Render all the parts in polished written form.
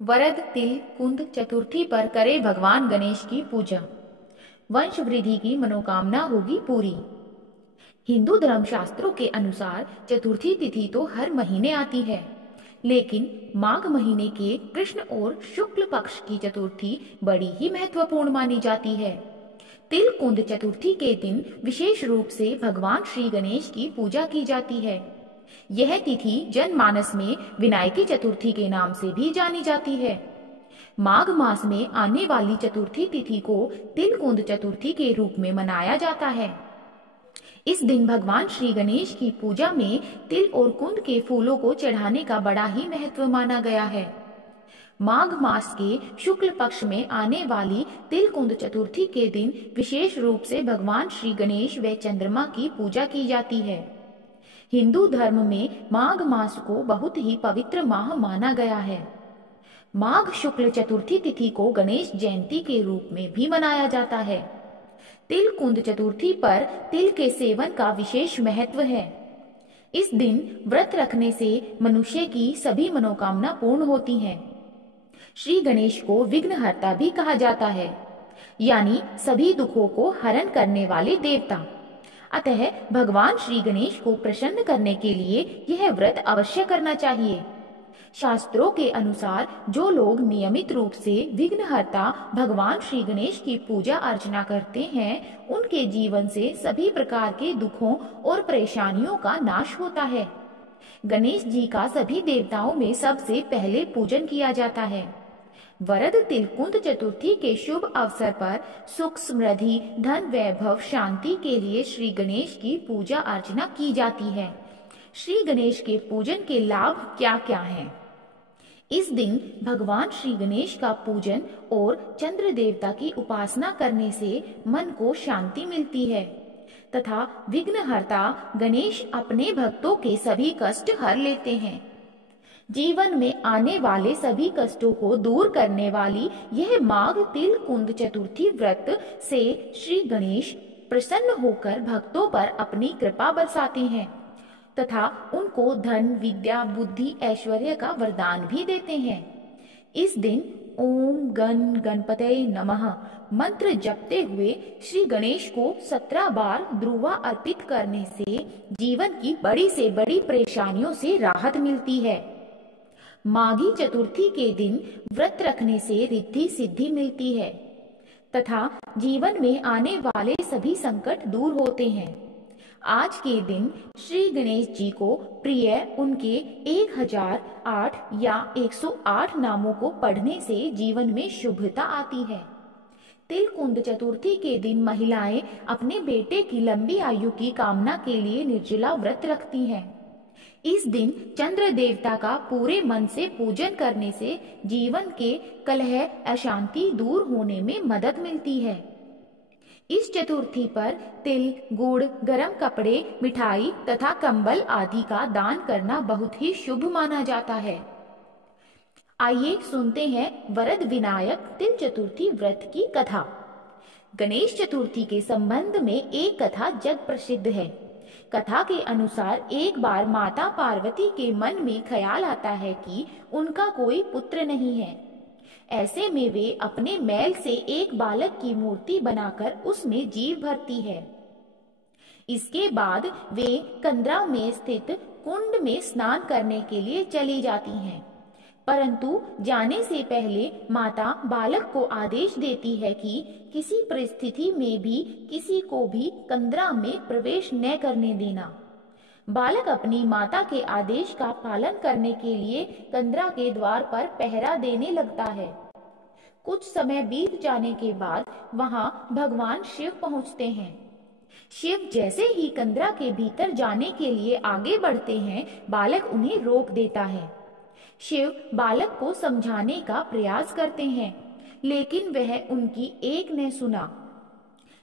वरद तिल कुंद चतुर्थी पर करे भगवान गणेश की पूजा, वंश वृद्धि की मनोकामना होगी पूरी। हिंदू धर्म शास्त्रों के अनुसार चतुर्थी तिथि तो हर महीने आती है, लेकिन माघ महीने के कृष्ण और शुक्ल पक्ष की चतुर्थी बड़ी ही महत्वपूर्ण मानी जाती है। तिल कुंद चतुर्थी के दिन विशेष रूप से भगवान श्री गणेश की पूजा की जाती है। यह तिथि जनमानस में विनायकी चतुर्थी के नाम से भी जानी जाती है। माघ मास में आने वाली चतुर्थी तिथि को तिल कुंद चतुर्थी के रूप में मनाया जाता है। इस दिन भगवान श्री गणेश की पूजा में तिल और कुंद के फूलों को चढ़ाने का बड़ा ही महत्व माना गया है। माघ मास के शुक्ल पक्ष में आने वाली तिल कुंद चतुर्थी के दिन विशेष रूप से भगवान श्री गणेश व चंद्रमा की पूजा की जाती है। हिंदू धर्म में माघ मास को बहुत ही पवित्र माह माना गया है। माघ शुक्ल चतुर्थी तिथि को गणेश जयंती के रूप में भी मनाया जाता है। तिल कुंद चतुर्थी पर तिल के सेवन का विशेष महत्व है। इस दिन व्रत रखने से मनुष्य की सभी मनोकामना पूर्ण होती हैं। श्री गणेश को विघ्नहर्ता भी कहा जाता है, यानी सभी दुखों को हरण करने वाले देवता। अतः भगवान श्री गणेश को प्रसन्न करने के लिए यह व्रत अवश्य करना चाहिए। शास्त्रों के अनुसार जो लोग नियमित रूप से विघ्नहर्ता भगवान श्री गणेश की पूजा अर्चना करते हैं, उनके जीवन से सभी प्रकार के दुखों और परेशानियों का नाश होता है। गणेश जी का सभी देवताओं में सबसे पहले पूजन किया जाता है। वरद तिल कुंद चतुर्थी के शुभ अवसर पर सुख समृद्धि धन वैभव शांति के लिए श्री गणेश की पूजा अर्चना की जाती है। श्री गणेश के पूजन के लाभ क्या क्या हैं? इस दिन भगवान श्री गणेश का पूजन और चंद्र देवता की उपासना करने से मन को शांति मिलती है तथा विघ्नहर्ता गणेश अपने भक्तों के सभी कष्ट हर लेते हैं। जीवन में आने वाले सभी कष्टों को दूर करने वाली यह माघ तिल कुंद चतुर्थी व्रत से श्री गणेश प्रसन्न होकर भक्तों पर अपनी कृपा बरसाते हैं तथा उनको धन विद्या बुद्धि ऐश्वर्य का वरदान भी देते हैं। इस दिन ओम गण गणपतये नमः मंत्र जपते हुए श्री गणेश को 17 बार ध्रुवा अर्पित करने से जीवन की बड़ी से बड़ी परेशानियों से राहत मिलती है। माघी चतुर्थी के दिन व्रत रखने से रिद्धि सिद्धि मिलती है तथा जीवन में आने वाले सभी संकट दूर होते हैं। आज के दिन श्री गणेश जी को प्रिय उनके 1008 या 108 नामों को पढ़ने से जीवन में शुभता आती है। तिल कुंद चतुर्थी के दिन महिलाएं अपने बेटे की लंबी आयु की कामना के लिए निर्जला व्रत रखती हैं। इस दिन चंद्र देवता का पूरे मन से पूजन करने से जीवन के कलह अशांति दूर होने में मदद मिलती है। इस चतुर्थी पर तिल गुड़ गर्म कपड़े मिठाई तथा कंबल आदि का दान करना बहुत ही शुभ माना जाता है। आइए सुनते हैं वरद विनायक तिल चतुर्थी व्रत की कथा। गणेश चतुर्थी के संबंध में एक कथा जग प्रसिद्ध है। कथा के अनुसार एक बार माता पार्वती के मन में ख्याल आता है कि उनका कोई पुत्र नहीं है। ऐसे में वे अपने मैल से एक बालक की मूर्ति बनाकर उसमें जीव भरती है। इसके बाद वे कंदरा में स्थित कुंड में स्नान करने के लिए चली जाती हैं। परंतु जाने से पहले माता बालक को आदेश देती है कि किसी परिस्थिति में भी किसी को भी कंदरा में प्रवेश न करने देना। बालक अपनी माता के आदेश का पालन करने के लिए कंदरा के द्वार पर पहरा देने लगता है। कुछ समय बीत जाने के बाद वहां भगवान शिव पहुंचते हैं। शिव जैसे ही कंदरा के भीतर जाने के लिए आगे बढ़ते हैं, बालक उन्हें रोक देता है। शिव बालक को समझाने का प्रयास करते हैं, लेकिन वह उनकी एक न सुना,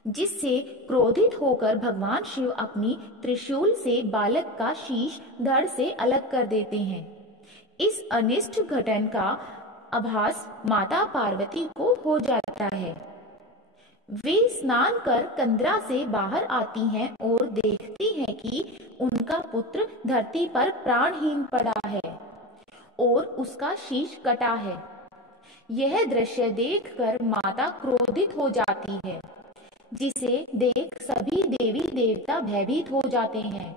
जिससे क्रोधित होकर भगवान शिव अपनी त्रिशूल से बालक का शीश धड़ से अलग कर देते हैं। इस अनिष्ट घटना का आभास माता पार्वती को हो जाता है। वे स्नान कर कंदरा से बाहर आती हैं और देखती हैं कि उनका पुत्र धरती पर प्राणहीन पड़ा है और उसका शीश कटा है। यह दृश्य देखकर माता क्रोधित हो जाती है, जिसे देख सभी देवी देवता भयभीत हो जाते हैं।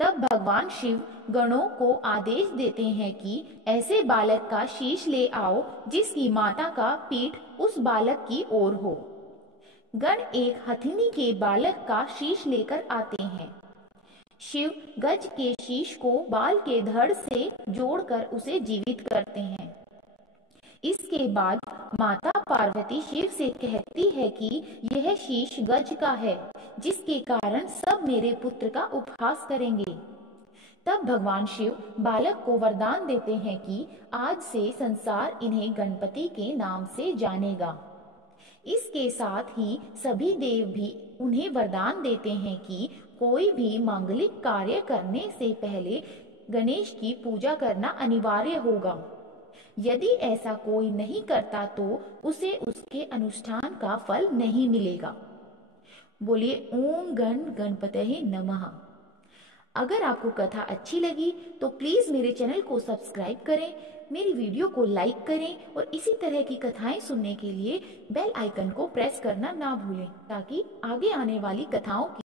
तब भगवान शिव गणों को आदेश देते हैं कि ऐसे बालक का शीश ले आओ जिसकी माता का पीठ उस बालक की ओर हो। गण एक हथिनी के बालक का शीश लेकर आते हैं। शिव गज के शीश को बाल के धड़ से जोड़कर उसे जीवित करते हैं। इसके बाद माता पार्वती शिव से कहती है कि यह शीश गज का है, जिसके कारण सब मेरे पुत्र का उपहास करेंगे। तब भगवान शिव बालक को वरदान देते हैं कि आज से संसार इन्हें गणपति के नाम से जानेगा। इसके साथ ही सभी देव भी उन्हें वरदान देते हैं कि कोई भी मांगलिक कार्य करने से पहले गणेश की पूजा करना अनिवार्य होगा। यदि ऐसा कोई नहीं करता तो उसे उसके अनुष्ठान का फल नहीं मिलेगा। बोलिए ओम गण गणपतये नमः। अगर आपको कथा अच्छी लगी तो प्लीज मेरे चैनल को सब्सक्राइब करें, मेरी वीडियो को लाइक करें और इसी तरह की कथाएं सुनने के लिए बेल आइकन को प्रेस करना ना भूलें, ताकि आगे आने वाली कथाओं की